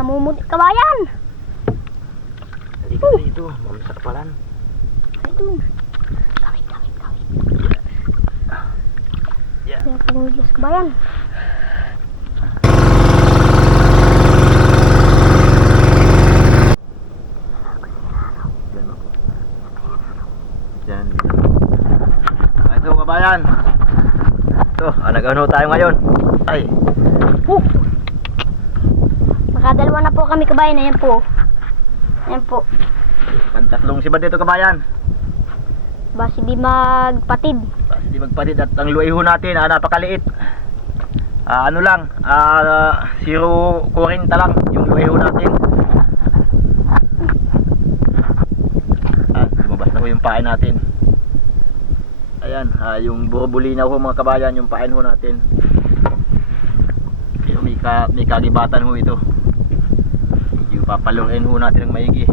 Namumuti kabayan. Halika dito, mamsa palan. Ay dun. Kawit. Yeah. Kaya pagmiglas kabayan. Diyan. Ito kabayan. Ito, nag-ano tayo ngayon? Ay. Nakadalawa na po kami kabayan. Ayan po. Ayan po. Pantatlong sibad dito kabayan. Basi di magpatid. Basi di magpalit at ang luwaiho natin, napakaliit. Ano lang, 0.40 lang yung luwaiho natin. Lumabas na ho yung pain natin. Ayan, yung burubulina ho mga kabayan, yung pain ho natin. Pero may kagibatan ho ito. Yung papaluin ho natin ng maigi.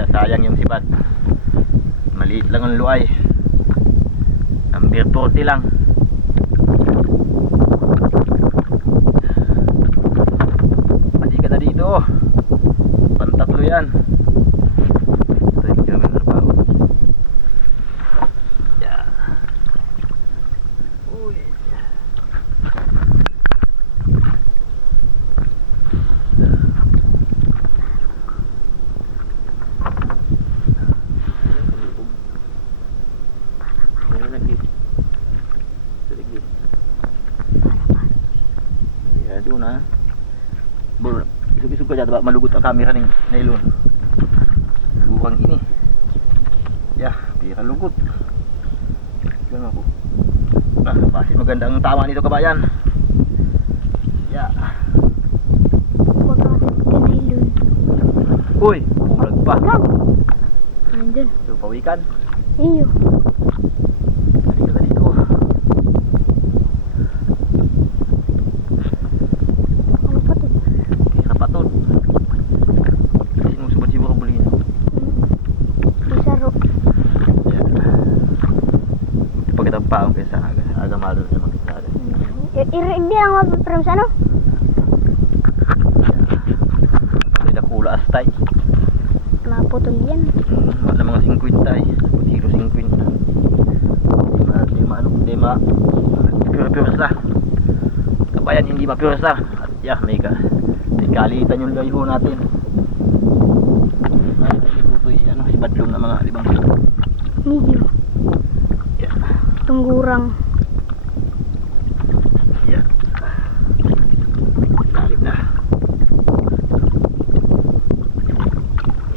At sayang yung sibad. Maliit lang ang luay. Number 40 lang. Pati ka na dito. Pantatlo yan. Ito yung kilometer pa. Yeah. Uy. Doon ha. Isog-isog ka dyan, malugot ang camera ng nylon. Lurang ini. Yeah, pira lugot. Diyan ako. Basi maganda ang tama nito kabayan. Yeah. Huwag ka nailun. Uy, pulag pa. Nandun. So, pawikan. Iyo. Halika ka dito. Ano pa to? Kaya paton. Sinong subad si Burubulina. Isaro. Yeah. Pagkatang paong kaysa aga malo na makita agad. Hindi lang mapaparam sa ano? Pagkita kula astay. Maputol yan. Wala mga 50 ay. Tiro 50. Di ma pure sa. Kabayan hindi ma-pure sa. At yeah, may kalitan yung layho natin. Itutoy si badlong na mga libang. Medyo. Yeah. Tunggurang. Yeah. Lalim na.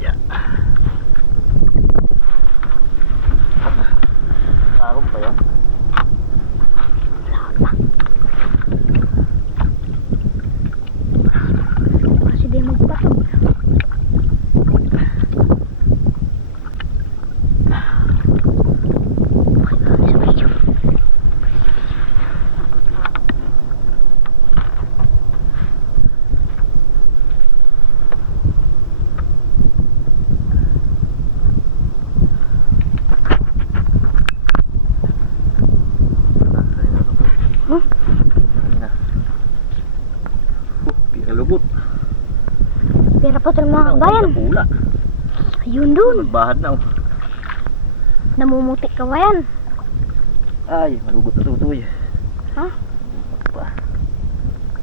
Yeah. Tarong pa yan. Kasi di magpatog. Lugot. Pera pa sa mga kabayan. Pula. Ayun dun. Nagbahad na Namumuti kabayan. Ay, malugot na tutoy. Ha? Pa.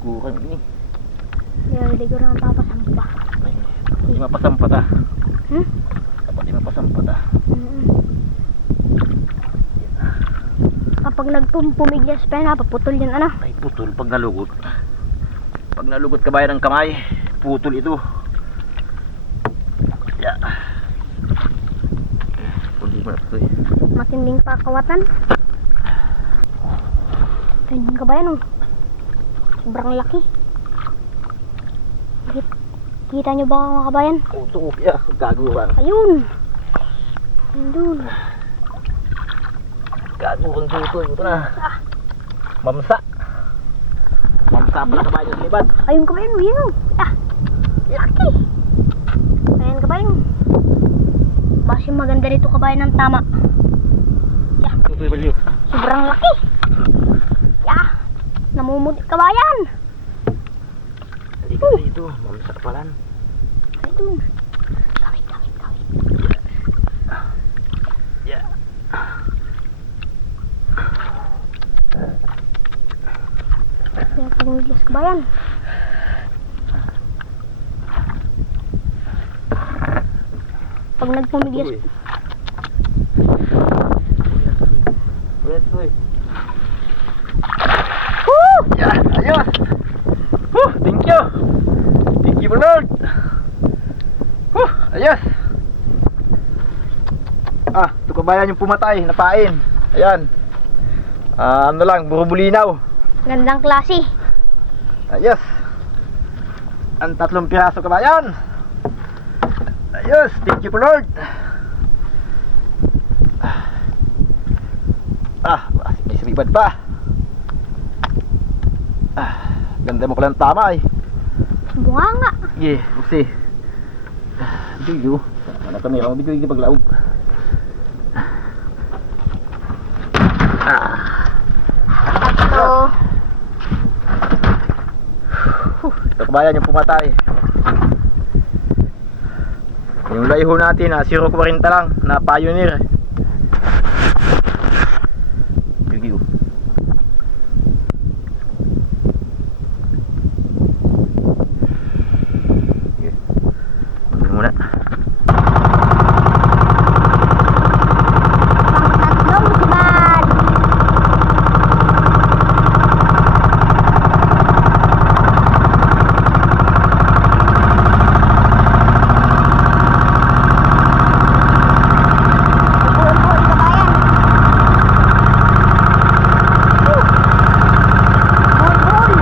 Kurang ini. Hindi ko naman papasampa. Hindi mapasampat ah. Hmm? Dapat di mapasampat ah. Kapag nagpumiglas pa yan, paputol yan ano? Ay putol pag nalugot. Pag nalugot ka ba ng kamay, putol ito. Yeah. Kundi mo na ito eh. Matinding pakawatan. Ayun ka ba yan oh? Sobrang laki. Kita nyo ba mga kabayan? Ito yeah, gagurang. Ayun! Ayun dun. Gagurang tutoy. Ito na. Mamsa. Mamsa pala kabayan yung libad. Ayun kabayan oh, yun oh. Laki! Ayun kabayan. Basi maganda dito kabayan ng tama. Tutoy baliw. Sobrang laki! Namumuti kabayan! Dito, mamsa palan. Ay, dun. Kawit. Yeah. Kaya pumiglas kabayan. Pag nagpumiglas, Uy. woo! Yeah, ayos. Thank you. Thank you, Lord. Ayos. Ito kabayan yung pumatay, napain. Ayan. Ano lang, puro bulinaw. Gandang klase. Ayos. Ang 3 piraso kabayan. Ayos, thank you, Lord. May sumibad pa. Ganda mo pala ng tama eh. Bunga nga. Yeah, kasi Biyo. Ano kami, ako biyo yung paglaog. Tatlo. Ito kabayan yung pumatay. Yung layho natin 0.40 lang na Pioneer. Biyo. Muna. Tatlong sibad. Buwan-buwan kabayan. Buwan-buwan.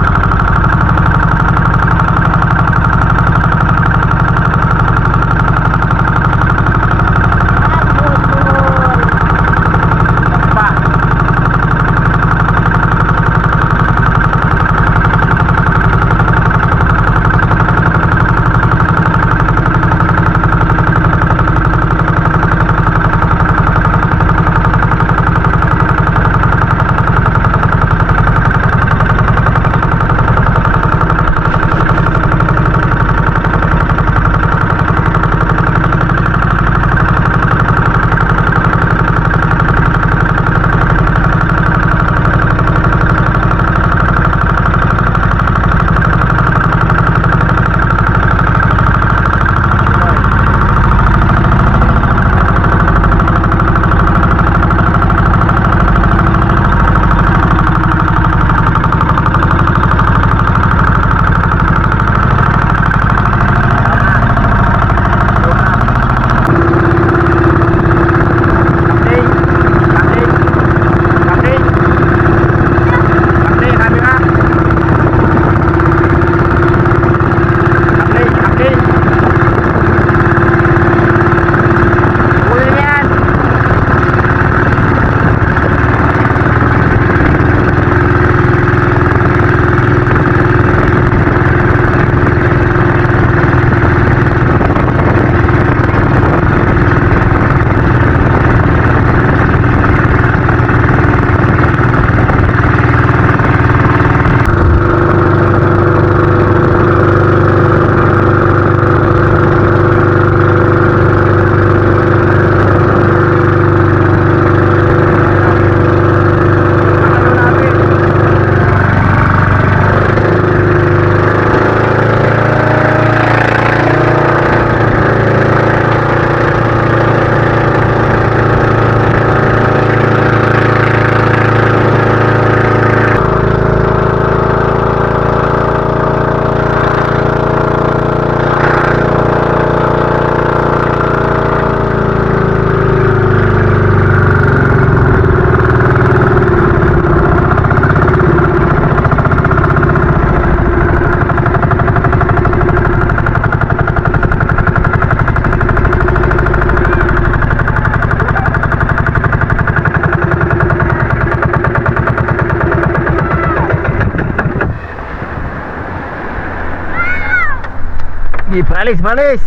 Pralis.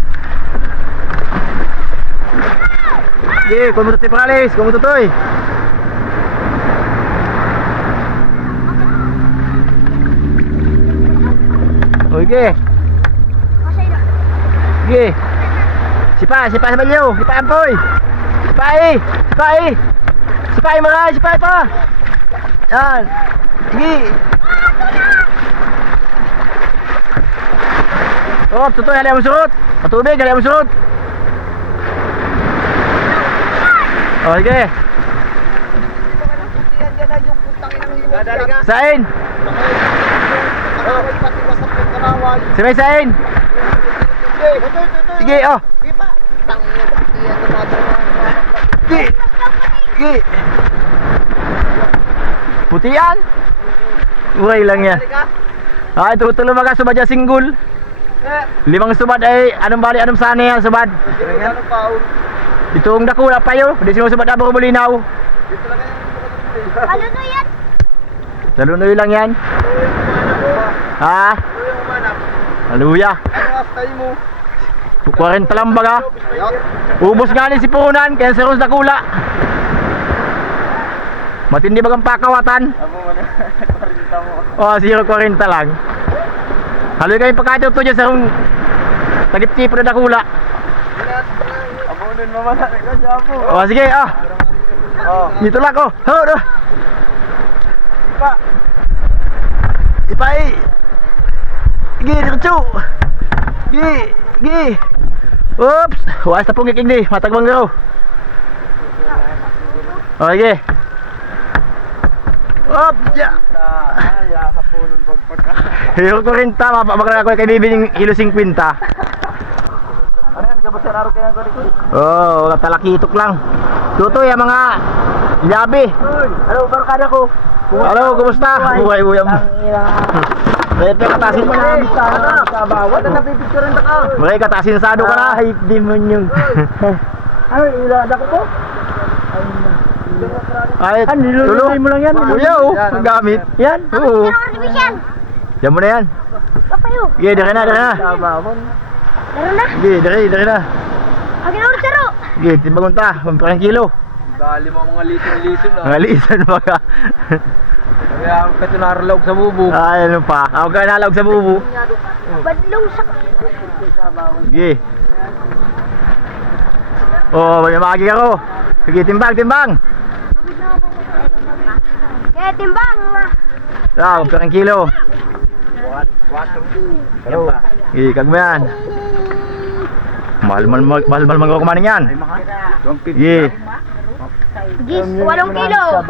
Kumutot ti Pralis, kumutot toy. Oke. Sige. Sipa sa balyo. Sipa ampoy. Sipai mga, sipai pa. Yan. Sige. Oh, tutoy, halay mo surut. Matubig, halay mo surut. Oh, sige. Sain. Simay sain. Sige, oh. Sige. Sige. Putian. Uray lang yan. Ah, tutulo mga subad ya singgul. 5 subad ay anong bali anong sani ang subad. Itong dakula pa yo, di sino subad abo bulinaw. Halunoy yan. Salunoy lang yan. Ha? Haluya. 40 lang baga. Ubos nga ni si Punan kaya si Ros dakula. Matindi bagang pakawatan. Oh, 0.40 lang. Haloy kayong pagkatuto dyan sa kong tagip-tipo na dakula. Abonin mamana ka japo. Oh, sige, ah. Dito lang ko. Oh. Pa. Ipay. Sige, diretso. Sige. Oops. Waas na pong kikig matagbang garo. Oh, sige. Op, ya. Ya kapunon pagpagka. Hero ko rin tama, mabakala ko kay Bibi ng kilo 50. Ano yan, gabasan araw kaya ko dito. Oh, talakitok lang. Tutoy, mga labi. Hello, barkada ko. Halo, kumusta? Buhay uyam. Dahil katasin mo na. Sa bawat na napipicturean ka. Mga katasin sado ka na. Ay, demonyong. Ay, ilada ko po. Ay, nilululoy mo lang yan. Kuya, oh, ang gamit. Yan. Oo. Artificial. Yan mo na yan. Papayo. Sige, dali na. Sa bawat. Laro na. Sige, dali na. Agin ako saro. Sige, timbang unta. 1 kilo. Dali mo mga lison na. Mga lisan mga. Kaya ang katunaralog sa bubo. Ay, ano pa. Ako ka nalawag sa bubu. Badlong sa... Sige. Oh, may makagig ako. Sige, timbang. Kaya timbang. Ah, 1 kilo. 4. Hello. Sige, kag mo yan. Mahal man kumanin yan. Sige. Gis, 8 kilo. 8.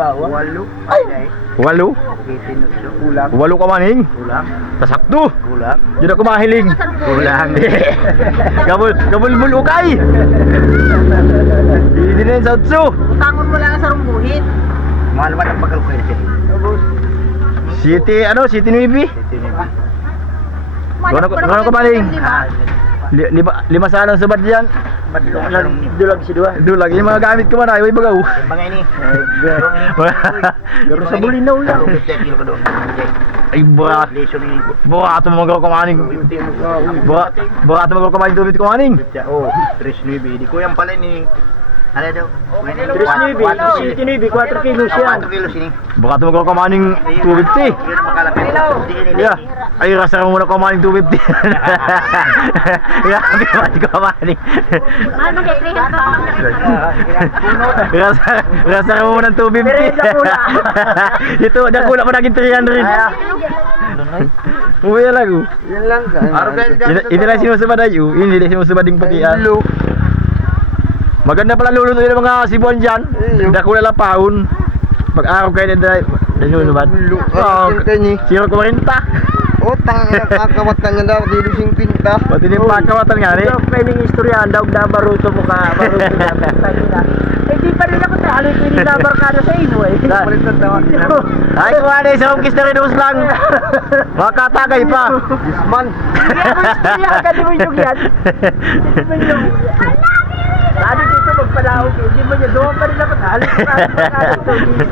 Kulang. 8 ka maning. Kulang. Tasakto. Kulang. Di na kumahiling. Kulang. Gabul ukay. Hindi na yung sautso. Utangon mo lang sa rumbuhit. Mahal ba ang pagkalukoy na siya? City 9. Gano'n ka maling? 5 sa anong subad dyan. Dulag si Dua. Dulag, yung mga gamit ko man ay bagaw. Bangay ni. Garo sa bulinaw lang. Ay burat. Burat mo magaw kumaning. Burat mo magaw kumaning tubig kumaning. Oh, 3.9. Di ko yan pala ni. Ano daw? 3.9. City 9, 4 kilos yan. 4 kilos ini. Burat mo magaw kumaning 250. Yun ang makalapit. Yeah. Ay rasa mo muna kumaning 250. Grabe man kumaning. Mahal mo kay 300. Rasa mo muna 250. Ito dakula pa naging 300. Uwi lang. Yan lang ka. Ini lang sinusubad ayo, ini lang sinusubad ding patian. Maganda pala luluto yung mga sibuan dyan. Dakula lang paon. Pag-araw kayo na sinusubad. Siro 40. Oh, tanga kakawat ka niya daw, dito sing pinta. Pati ni pakawatan nga ni. Pwedeng istorya, daw na baruto mo ka, baruto na. Eh, di pa rin ako sa haloy ko yung barkada sa ino eh. Ay, kuha na isang kis na rinus lang. Makatagay pa. Isman. Istorya, agad mo yung yan. Hindi mo yung... Lalo dito magpalawag eh, hindi mo niya doon pa rin ako sa haloy ko sa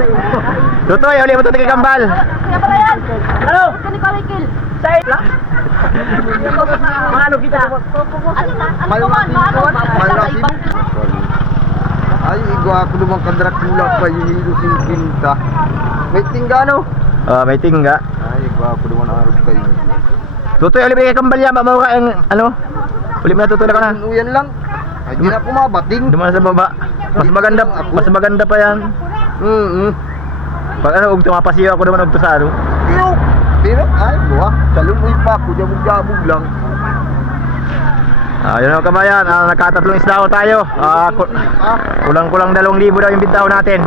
ino. Tutoy, uli mo ito kambal. Kaya pala yan. Ano? Huwag ka ni Kamikil. Sa ino? Mahalo kita. Ano man? Ay, igwa ako naman kadrakula pa yung hilo sing pinta. May tinggano? May tingga. Ay, igwa ako naman arap kayo. Tutoy, uli mo kambal yan. Mamawa ang ano? Uli mo natutulak ka na. Yan lang. Ay, di na pumabating. Dumaan sa baba. Mas maganda pa yan. Pag ano, ug tumapasiyo ako naman og to sa ano. Pero, ay, buha. Salumoy pa ako, jabog-jabog lang. Ayun mga kabayan, nakatatlong isdao tayo. Kulang-kulang 2,000 daw yung bitaw natin.